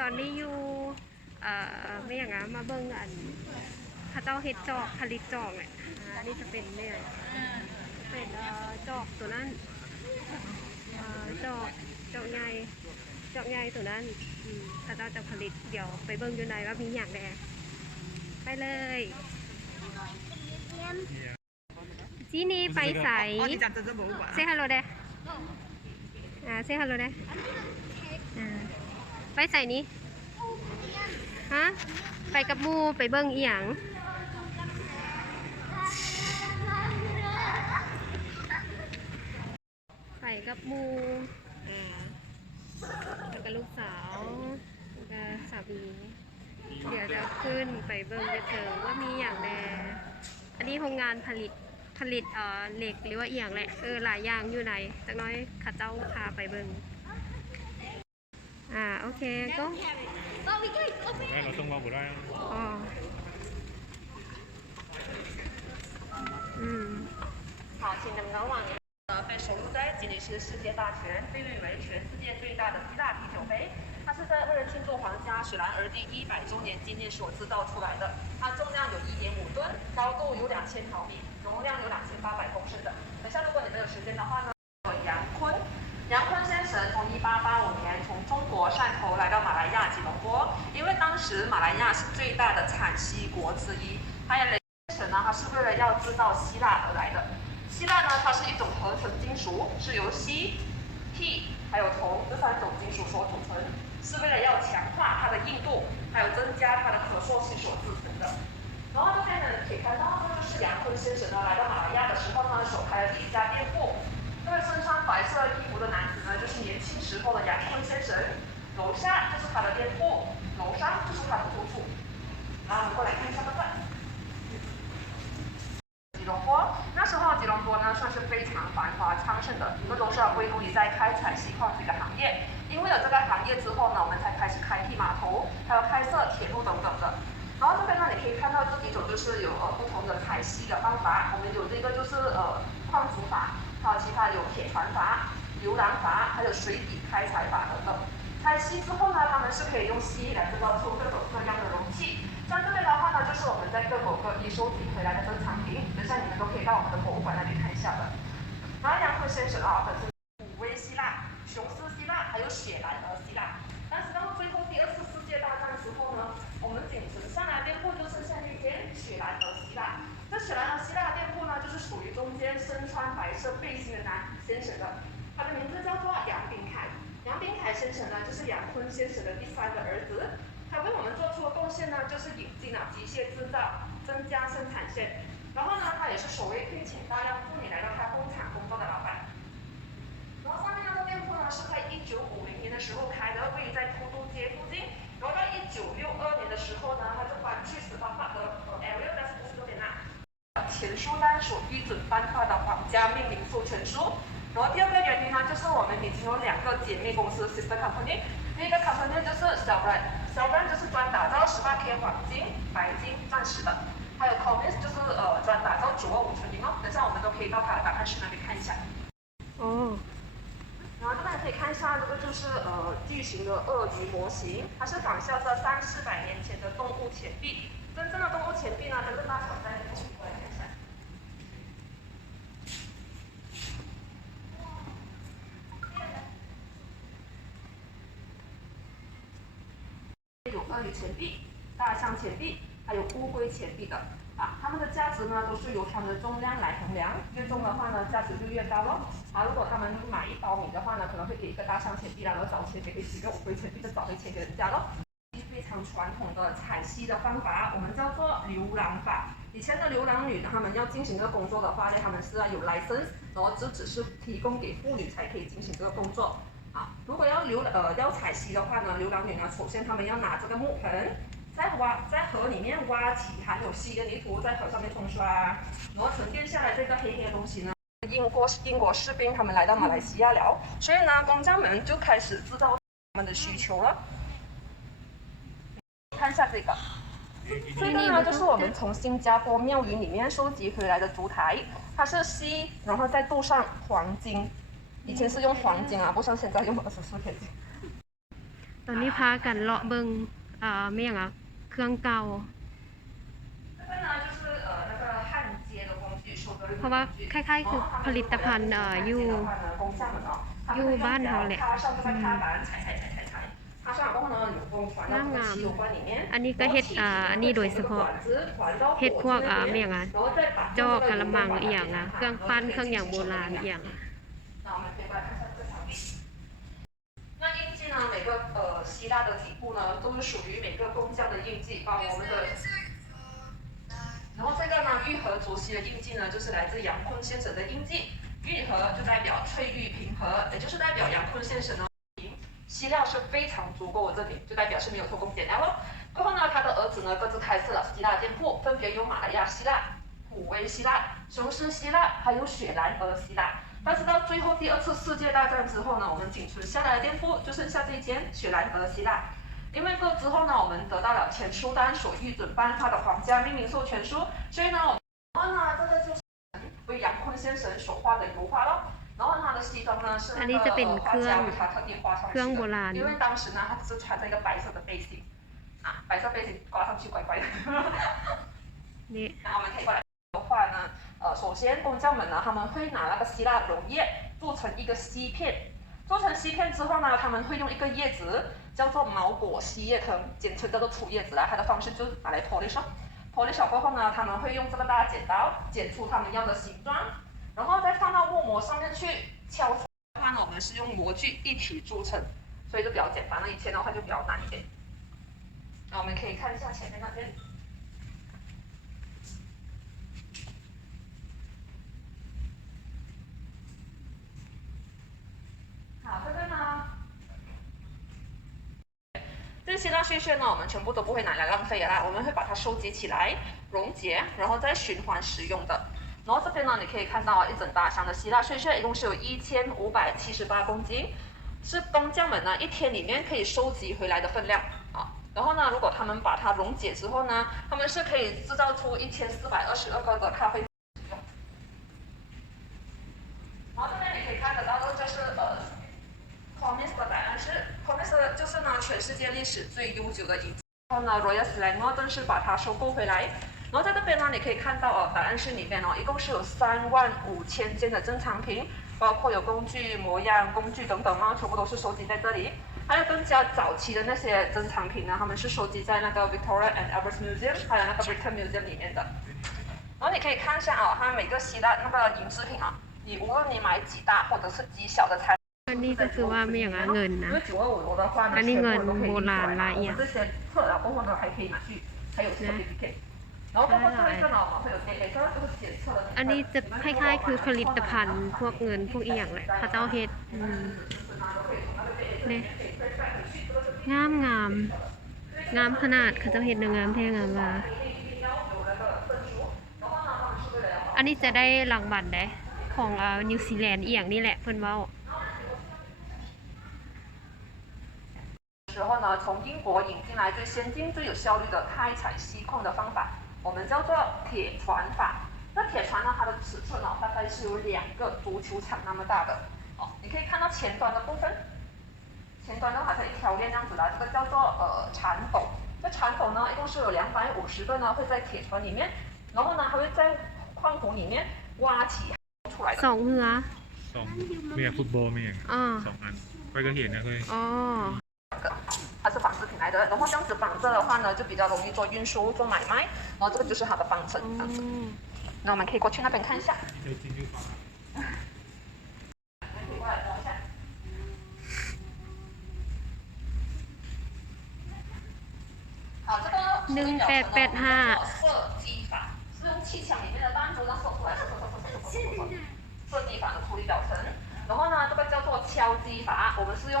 ตอนนี้อยู่ไม่อย่างนั้นมาเบิ่งอันเขาเจ้าเฮ็ดจอกผลิตจอกเนี่ยอันนี้จะเป็นเนี่ยเป็นจอกตัวนั้นจอกใหญ่ตัวนั้นเขาเจ้าจะผลิตเดี๋ยวไปเบิ่งอยู่ไหนว่ามีอย่างแดไปเลยจีนี่ไปใส่เซฮัลโหลเด้เซฮัลโหลเด้ไปใส่นี้ฮะไปกับมูไปเบิ่งอีหยังไปกับมูแล้วก็ลูกสาวแล้วก็สามีเดี๋ยวจะขึ้นไปเบิ่งจะเจอว่ามีอย่างแดอันนี้โรงงานผลิตเหล็กหรือว่าอีหยังแหละหลายอย่างอยู่ไหนจักน้อยข้าเจ้าพาไปเบิ่งโอเคก็เราต้องมาบุได้好，请你们往被收录在吉尼斯世界大全，被誉为全世界最大的希腊啤酒杯。它是在为了庆祝皇家雪兰莪第100周年纪念所制造出来的。它重量有1.5吨，高度有2000毫米，容量有2800公升的。等下如果你们有时间的话呢，杨坤先生从1885年从中国汕头来到马来亚吉隆坡，因为当时马来亚是最大的产锡国之一。他也先生呢，他是为了要制造希腊而来的。希腊呢，它是一种合成金属，是由锡、锑还有铜这3种金属所组成，是为了要强化它的硬度，还有增加它的可塑性所制成的。然后这边呢，可以看到这就是杨坤先生呢来到马来亚的时候呢，所开的第一家店铺。这位身穿白色衣服的男子呢，就是年轻时候的杨坤先生。楼下就是他的店铺，楼上就是他的住处。然后我们过来看一下这个。吉隆坡那时候吉隆坡呢算是非常繁华昌盛的，很多都是归功于在开采锡矿水的行业。因为有这个行业之后呢，我们才开始开辟码头，还有开设铁路等等的。然后这边呢，你可以看到这几种就是有不同的采锡的方法。我们有这个就是矿主法，还有其他有铁船法、流廊法，还有水底开采法等等。采锡之后呢，他们是可以用锡来制造出各种各样的容器。像这边的话呢，就是我们在各国各地收集回来的珍藏品，等下你们都可以到我们的博物馆那里看一下的。然后杨坤先生本身古威希腊、雄狮希腊还有雪兰莪希腊，但是到最后第2次世界大战之后呢，我们仅存下来店铺就剩下一间雪兰莪希腊。这雪兰莪希腊的店铺呢，就是属于中间身穿白色背心的男先生的，他的名字叫做杨炳凯。杨炳凯先生呢，就是杨坤先生的第3个儿子。他为我们做出的贡献呢，就是引进了机械制造，增加生产线。然后呢，他也是首位聘请大量妇女来到他工厂工作的老板。然后上面那个店铺呢，是在1950年的时候开的，位于在普渡街附近。然后到1962年的时候呢，他就搬去18发的area， 但是不是这边啦。前书单所批准颁发的皇家命令授权书。然后第2个原因呢，就是我们已经有2个姐妹公司 sister company。第一个 company 就是 Cellbrand 就是专打造18K 黄金、白金、钻石的，还有 Comis 就是专打造925纯银哦。等下我们都可以到它的档案室那边看一下。然后这边可以看一下，这个就是巨型的鳄鱼模型，它是仿效着300-400年前的动物钱币。真正的动物钱币呢，它是大小在过来看一下。有鳄鱼钱币、大象钱币，还有乌龟钱币的它们的价值呢都是由它们的重量来衡量，越重的话呢价值就越高咯。如果他们买1包米的话呢，可能会给一个大象钱币啦，然后找钱给几个乌龟钱币，就找回钱给人家咯。非常传统的采锡的方法，我们叫做流廊法。以前的流廊女呢，她们要进行这个工作的话呢，她们是要有 license， 然后只是提供给妇女才可以进行这个工作。如果要采锡的话呢，流廊女呢，首先她们要拿这个木盆，在河里面挖起含有锡的泥土，在河上面冲刷，然后沉淀下来这个黑黑的东西呢，英国士兵他们来到马来西亚了，所以呢，工匠们就开始制造他们的需求了。看一下这个。这个呢，就是我们从新加坡庙宇里面收集回来的烛台，它是锡，然后再镀上黄金。以前是用黄金不像现在用24K金。ตอนนี้พากันเลาะเบิงไม่อย่างเครื่องเก่าเพราะว่าคล้ายๆคือผลิตภัณฑ์อยู่บ้านเขาแหละงามอันนี้ก็เฮ็ดอันนี้โดยเฉพาะเฮ็ดพวกไม่อย่างจอกกะละมังอีหยังเครื่องปั้นเครื่องอย่างโบราณอีหยัง每个希腊的底部呢，都是属于每个工匠的印记，把我们的。然后这个呢，玉和竹溪的印记呢，就是来自杨坤先生的印记。玉和就代表翠玉平和，也就是代表杨坤先生呢，希料是非常足够的，这里就代表是没有偷工减料了。过后呢，他的儿子呢各自开设了希腊店铺，分别有马来亚希腊、普威希腊、雄狮希腊，还有雪兰莪希腊。但是到最后第2次世界大战之后呢，我们仅存下来的店铺就剩下这一间雪兰莪希腊。因为过之后呢，我们得到了前苏丹所御准颁发的皇家命令授权书，所以呢，这个就是为杨坤先生所画的油画了。然后他的西装呢是那个画家为他特地画上去的，因为当时呢他只是穿着一个白色的背心，白色背心挂上去怪怪的。那我们可以过来的话呢，首先工匠们呢他们会拿那个希腊溶液做成一个锡片，做成锡片之后呢，他们会用一个叶子叫做毛果锡叶藤，简称叫做粗叶子啦。它的方式就是拿来polish过后呢，他们会用这个大剪刀剪出他们要的形状，然后再放到木模上面去敲出的话呢，我们是用模具一体铸成，所以就比较简单了。以前的话就比较难一点。那我们可以看一下前面那边。好，这个呢，这些碎屑呢，我们全部都不会拿来浪费的啦，我们会把它收集起来，溶解，然后再循环使用的。然后这边呢，你可以看到一整大箱的希腊碎屑，一共是有1578公斤，是工匠们呢一天里面可以收集回来的分量啊。然后呢，如果他们把它溶解之后呢，他们是可以制造出1422个的咖啡。然后这边你可以看得到的就是Comis 的白安氏 ，Comis 就是呢全世界历史最悠久的遗迹。然后呢 ，Royal Selangor 正式把它收购回来。然后在这边呢，你可以看到白安氏里面一共是有35000件的珍藏品，包括有工具、模样、工具等等全部都是收集在这里。还有更加早期的那些珍藏品呢，他们是收集在那个 Victoria and Albert Museum， 还有那个 Britain Museum 里面的。然后你可以看一下它每个希腊那个银制品你无论你买几大或者是几小的材。อันนี้ก็คือว่าไม่อย่างเงินนะอันนี้เงินโบราณละเอียดอันนี้จะคล้ายๆคือผลิตภัณฑ์พวกเงินพวกอีหยังแหละเขาเจ้าเฮ็ดเนี่ยงามขนาดเขาเจ้าเฮ็ดงามแท้งามว่าอันนี้จะได้รางวัลได้ของนิวซีแลนด์อีหยังนี่แหละเพิ่นเว้า时候呢，从英国引进来最先进、最有效率的开采锡矿的方法，我们叫做铁船法。那铁船呢，它的尺寸大概是有2个足球场那么大的。你可以看到前端的部分，前端的话它一条链这样子的，这个叫做铲斗。这铲斗呢，一共是有250个呢，会在铁船里面，然后呢，还会在矿土里面挖起出来的。2เหือ2มีฟุตบอลมีอย่าง2อันไปก็เห็นนะเคย它是纺织品来的，然后这样子绑着的话呢，就比较容易做运输、做买卖。然后这个就是它的方程。那我们可以过去那边看一下。好，这个1885射击法是用气枪里面的弹珠让射出来，射击法的处理表层。然后呢，这个叫做敲击法，我们是用